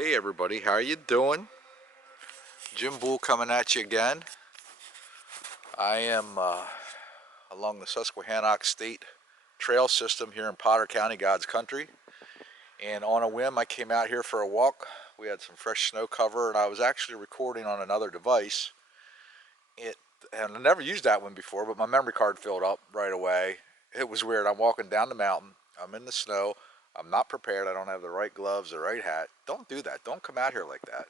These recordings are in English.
Hey everybody, how you doing? Jim Bull coming at you again. I am along the Susquehannock State Trail system here in Potter County, God's country. And on a whim, I came out here for a walk. We had some fresh snow cover, and I was actually recording on another device. And I never used that one before, but my memory card filled up right away. It was weird. I'm walking down the mountain. I'm in the snow. I'm not prepared. I don't have the right gloves, the right hat. Don't do that. Don't come out here like that.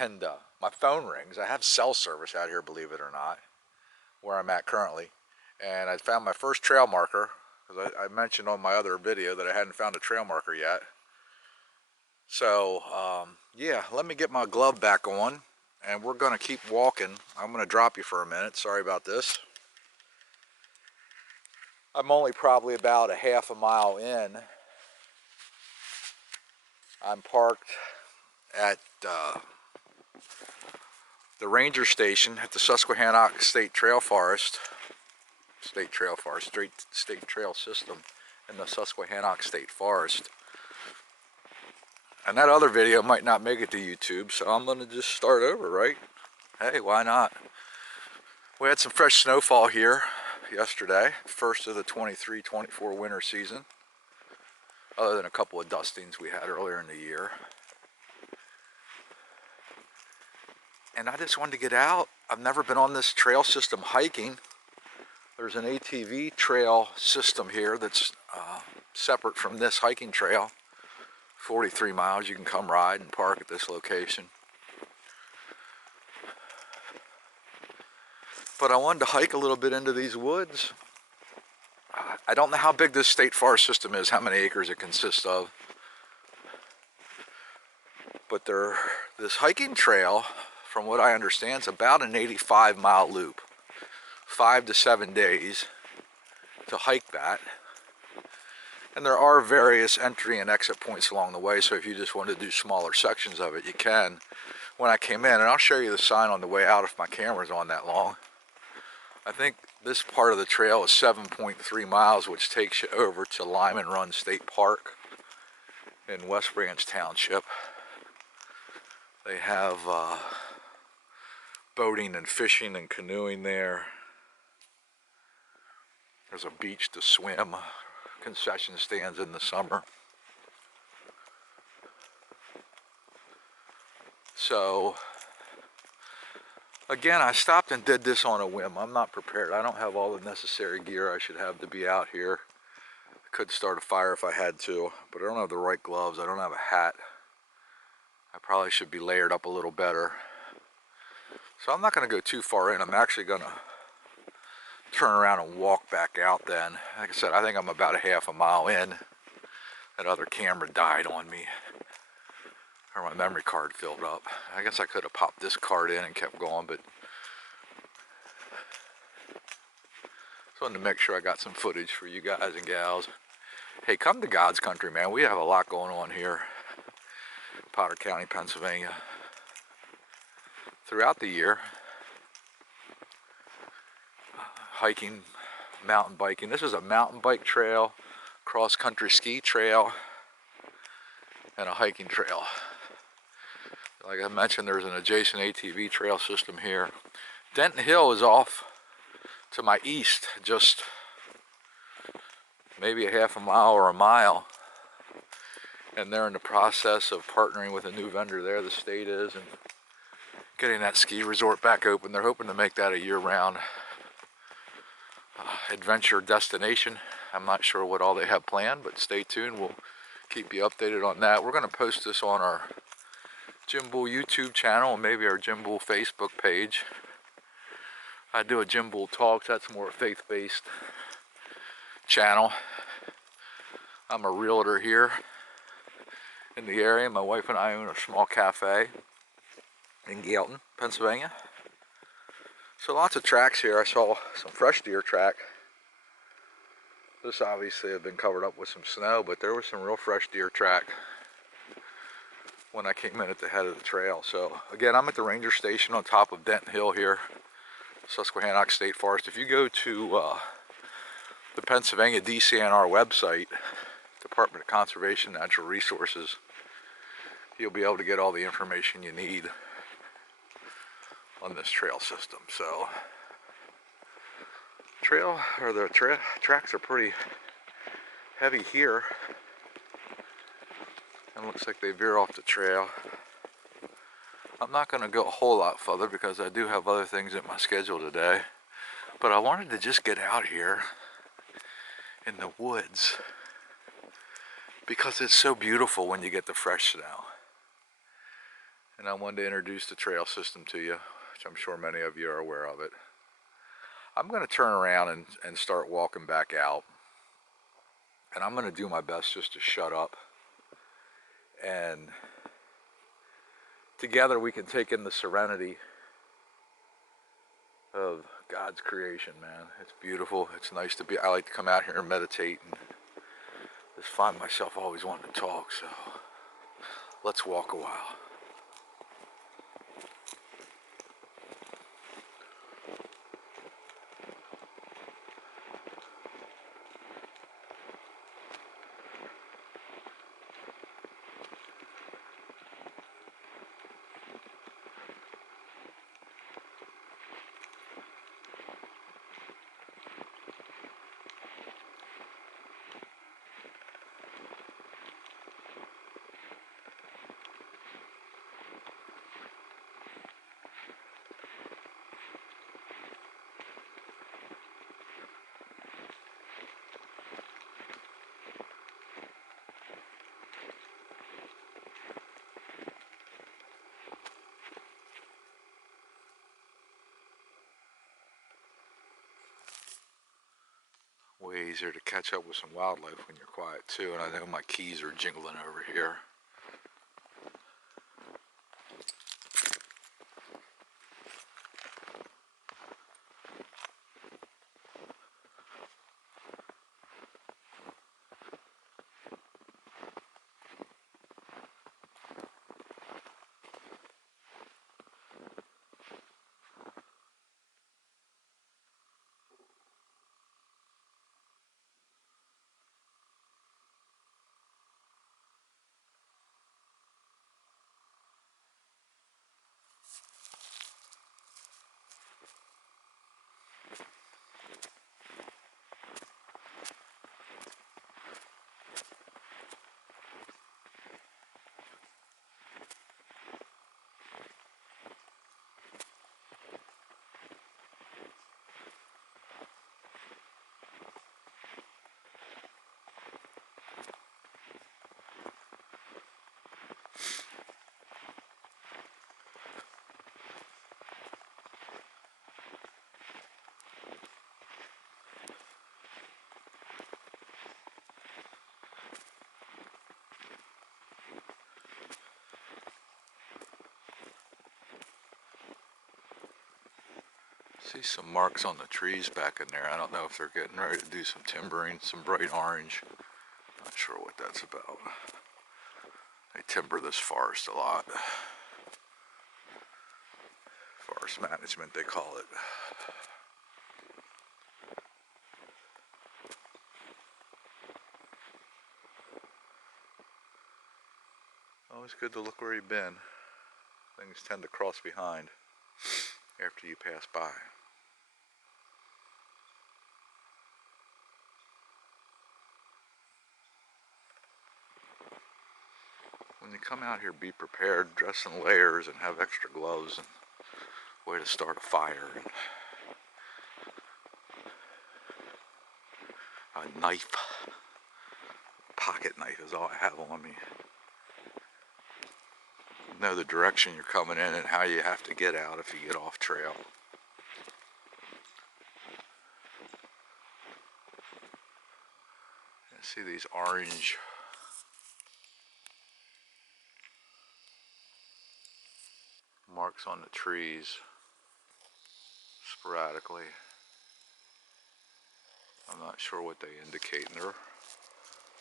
And my phone rings. I have cell service out here, believe it or not, where I'm at currently. And I found my first trail marker, because I mentioned on my other video that I hadn't found a trail marker yet. So, yeah, let me get my glove back on, and we're going to keep walking. I'm going to drop you for a minute. Sorry about this. I'm only probably about a half a mile in. I'm parked at the ranger station at the Susquehannock State Forest Trail system in the Susquehannock State Forest. And that other video might not make it to YouTube, so I'm going to just start over, right? Hey, why not? We had some fresh snowfall here yesterday, first of the 23-24 winter season, other than a couple of dustings we had earlier in the year. And I just wanted to get out. I've never been on this trail system hiking. There's an ATV trail system here that's separate from this hiking trail. 43 miles, you can come ride and park at this location. But I wanted to hike a little bit into these woods. I don't know how big this state forest system is, how many acres it consists of. But this hiking trail, from what I understand, is about an 85-mile loop. 5 to 7 days to hike that. And there are various entry and exit points along the way, so if you just want to do smaller sections of it, you can. When I came in, and I'll show you the sign on the way out if my camera's on that long. I think this part of the trail is 7.3 miles, which takes you over to Lyman Run State Park in West Branch Township. They have boating and fishing and canoeing there. There's a beach to swim, concession stands in the summer. So, again, I stopped and did this on a whim. I'm not prepared. I don't have all the necessary gear I should have to be out here. I could start a fire if I had to, but I don't have the right gloves. I don't have a hat. I probably should be layered up a little better. So I'm not going to go too far in. I'm actually going to turn around and walk back out then. Like I said, I think I'm about a half a mile in. That other camera died on me, or my memory card filled up. I guess I could have popped this card in and kept going, but just wanted to make sure I got some footage for you guys and gals. Hey, come to God's country, man. We have a lot going on here, Potter County, Pennsylvania, throughout the year. Hiking, mountain biking. This is a mountain bike trail, cross-country ski trail, and a hiking trail. Like I mentioned, there's an adjacent ATV trail system here. Denton Hill is off to my east, just maybe a half a mile or a mile. And they're in the process of partnering with a new vendor there, the state is, and getting that ski resort back open. They're hoping to make that a year-round adventure destination. I'm not sure what all they have planned, but stay tuned. We'll keep you updated on that. We're going to post this on our Jim Bull YouTube channel and maybe our Jim Bull Facebook page. I do a Jim Bull Talks. That's more a faith-based channel. I'm a realtor here in the area. My wife and I own a small cafe in Gailton, Pennsylvania. So lots of tracks here. I saw some fresh deer track. This obviously had been covered up with some snow, but there was some real fresh deer track when I came in at the head of the trail. So again, I'm at the ranger station on top of Denton Hill here, Susquehannock State Forest. If you go to the Pennsylvania DCNR website, Department of Conservation Natural Resources, you'll be able to get all the information you need on this trail system. So tracks are pretty heavy here, and looks like they veer off the trail. I'm not going to go a whole lot further because I do have other things in my schedule today, but I wanted to just get out here in the woods because it's so beautiful when you get the fresh snow. And I wanted to introduce the trail system to you, which I'm sure many of you are aware of it. I'm going to turn around and start walking back out, and I'm going to do my best just to shut up, and together we can take in the serenity of God's creation, man. It's beautiful. It's nice to be. I like to come out here and meditate and just find myself always wanting to talk. So let's walk a while. Way easier to catch up with some wildlife when you're quiet too, and I know my keys are jingling over here. See some marks on the trees back in there. I don't know if they're getting ready to do some timbering, some bright orange. Not sure what that's about. They timber this forest a lot. Forest management, they call it. Always good to look where you've been. Things tend to cross behind after you pass by. When you come out here, be prepared, dress in layers and have extra gloves and way to start a fire. A knife, pocket knife is all I have on me. Know the direction you're coming in and how you have to get out if you get off trail. You see these orange marks on the trees sporadically. I'm not sure what they indicate, and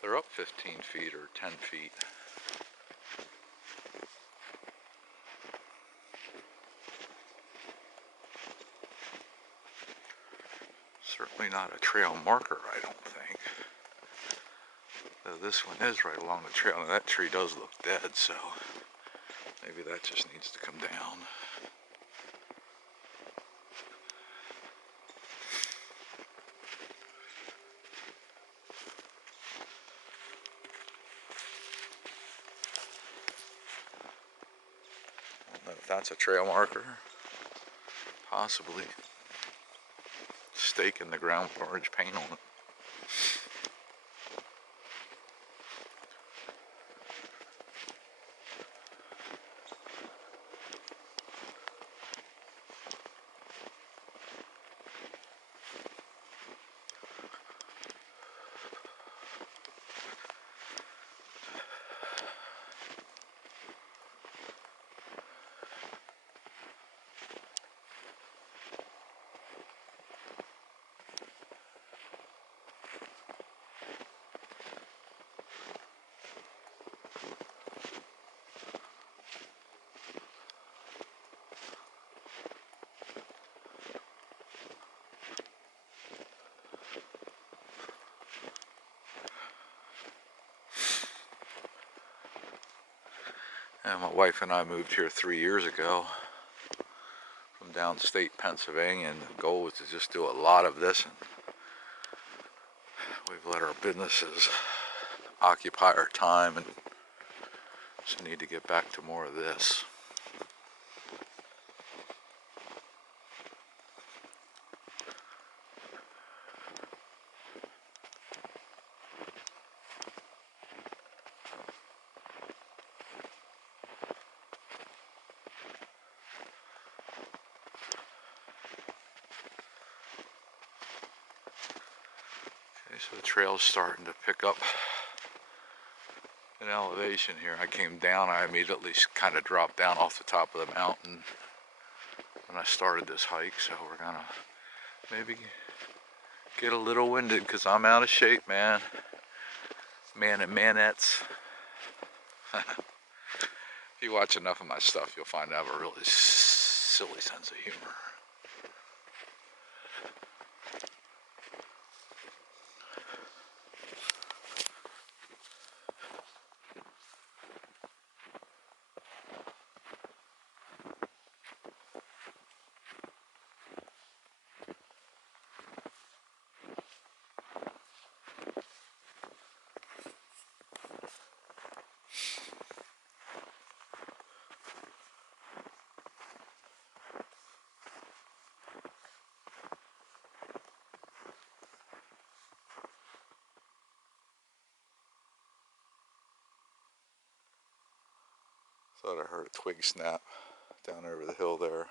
they're up 15 feet or 10 feet. Certainly not a trail marker, I don't think. This one is right along the trail, and that tree does look dead, so maybe that just needs to come down. I don't know if that's a trail marker. Possibly. Stake in the ground with orange paint on it. And my wife and I moved here 3 years ago from downstate Pennsylvania, and the goal was to just do a lot of this. And we've let our businesses occupy our time, and just need to get back to more of this. Okay, so the trail's starting to pick up in elevation here. I came down, I immediately kind of dropped down off the top of the mountain when I started this hike, so we're gonna maybe get a little winded because I'm out of shape, man. Man and manettes. If you watch enough of my stuff, you'll find I have a really silly sense of humor. Thought I heard a twig snap down over the hill there.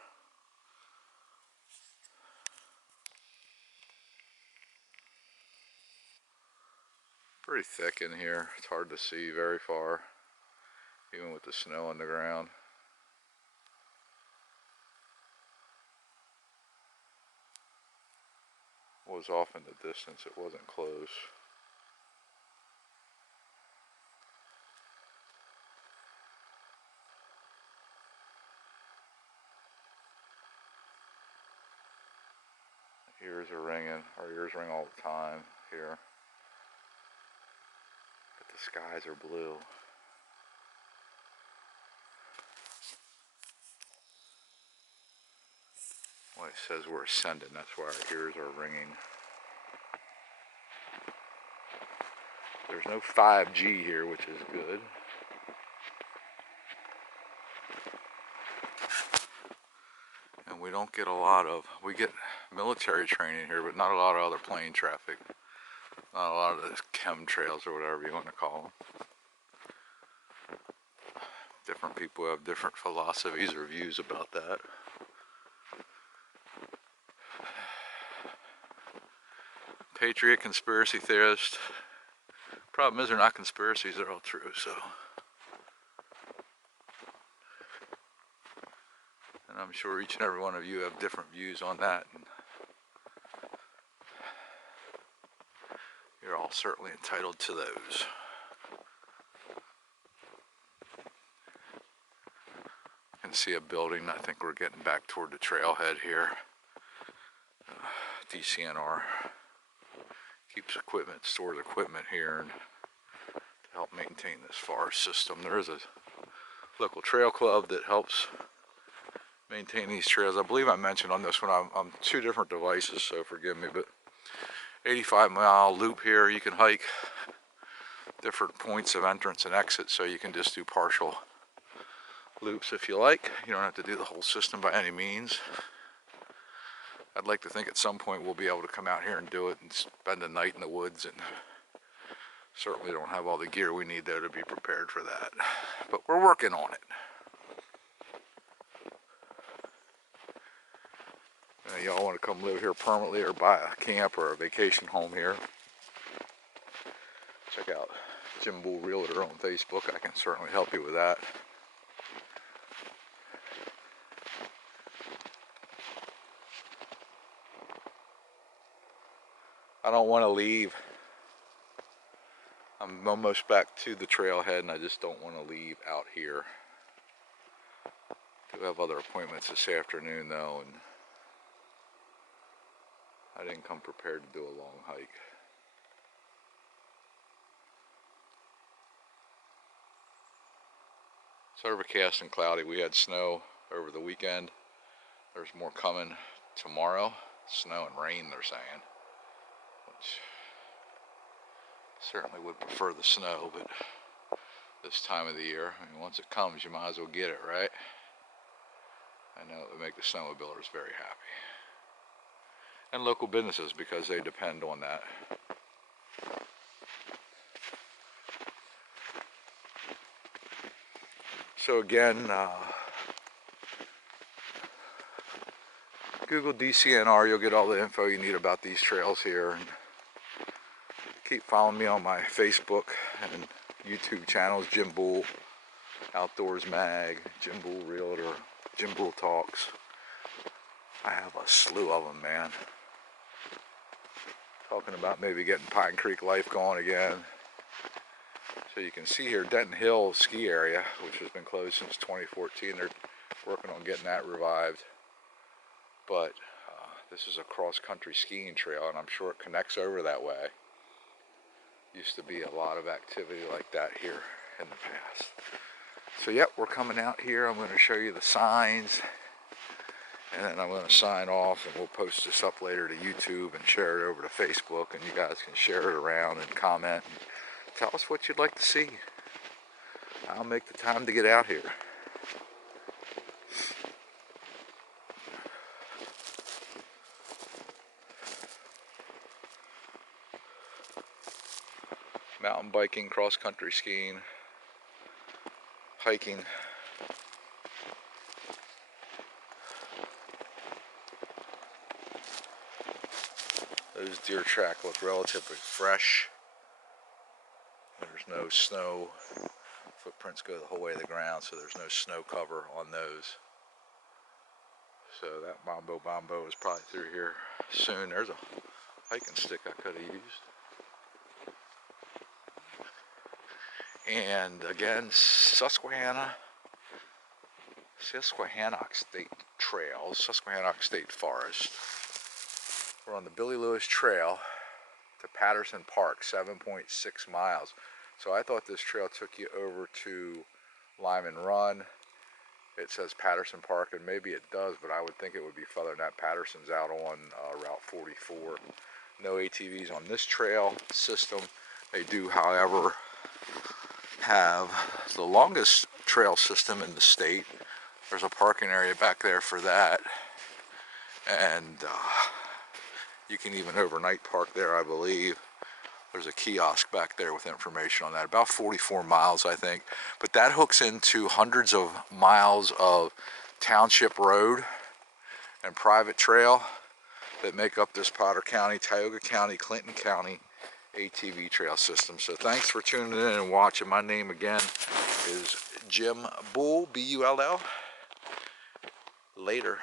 Pretty thick in here. It's hard to see very far, even with the snow on the ground. Was off in the distance, it wasn't close. Ears are ringing. Our ears ring all the time here. But the skies are blue. Well, it says we're ascending, that's why our ears are ringing. There's no 5G here, which is good. And we don't get a lot of, we get military training here, but not a lot of other plane traffic. Not a lot of the chemtrails or whatever you want to call them. Different people have different philosophies or views about that. Patriot, conspiracy theorist. Problem is they're not conspiracies, they're all true, so. And I'm sure each and every one of you have different views on that. And you're all certainly entitled to those. You can see a building. I think we're getting back toward the trailhead here. DCNR keeps equipment, stores equipment here, and help maintain this forest system. There is a local trail club that helps maintain these trails. I believe I mentioned on this one, I'm two different devices, so forgive me, but 85-mile loop here. You can hike different points of entrance and exit, so you can just do partial loops if you like. You don't have to do the whole system by any means. I'd like to think at some point we'll be able to come out here and do it and spend a night in the woods, and certainly don't have all the gear we need though to be prepared for that, but we're working on it. Y'all want to come live here permanently or buy a camp or a vacation home here, check out Jim Bull Realtor on Facebook. I can certainly help you with that. I don't want to leave. I'm almost back to the trailhead and I just don't want to leave out here. I do have other appointments this afternoon though, and I didn't come prepared to do a long hike. It's overcast and cloudy. We had snow over the weekend. There's more coming tomorrow. Snow and rain, they're saying. Which certainly would prefer the snow, but this time of the year, I mean, once it comes, you might as well get it, right? I know it would make the snowmobilers very happy. And local businesses, because they depend on that. So again, Google DCNR, you'll get all the info you need about these trails here. And keep following me on my Facebook and YouTube channels, Jim Bull Outdoors Mag, Jim Bull Realtor, Jim Bull Talks. I have a slew of them, man. Talking about maybe getting Pine Creek Life going again. So you can see here, Denton Hill ski area, which has been closed since 2014. They're working on getting that revived. But this is a cross-country skiing trail, and I'm sure it connects over that way. Used to be a lot of activity like that here in the past. So yep, we're coming out here. I'm going to show you the signs, and then I'm going to sign off, and we'll post this up later to YouTube and share it over to Facebook, and you guys can share it around and comment and tell us what you'd like to see. I'll make the time to get out here. Mountain biking, cross-country skiing, hiking. Those deer track look relatively fresh. There's no snow. Footprints go the whole way to the ground, so there's no snow cover on those. So that Bombo is probably through here soon. There's a hiking stick I could have used. And again, Susquehannock State Trail, Susquehannock State Forest. We're on the Billy Lewis Trail to Patterson Park, 7.6 miles. So I thought this trail took you over to Lyman Run. It says Patterson Park, and maybe it does, but I would think it would be further than that. Patterson's out on Route 44. No ATVs on this trail system. They do, however, have the longest trail system in the state. There's a parking area back there for that, and you can even overnight park there, I believe. There's a kiosk back there with information on that. About 44 miles, I think. But that hooks into hundreds of miles of township road and private trail that make up this Potter County, Tioga County, Clinton County ATV trail system. So thanks for tuning in and watching. My name again is Jim Bull, B-U-L-L. Later.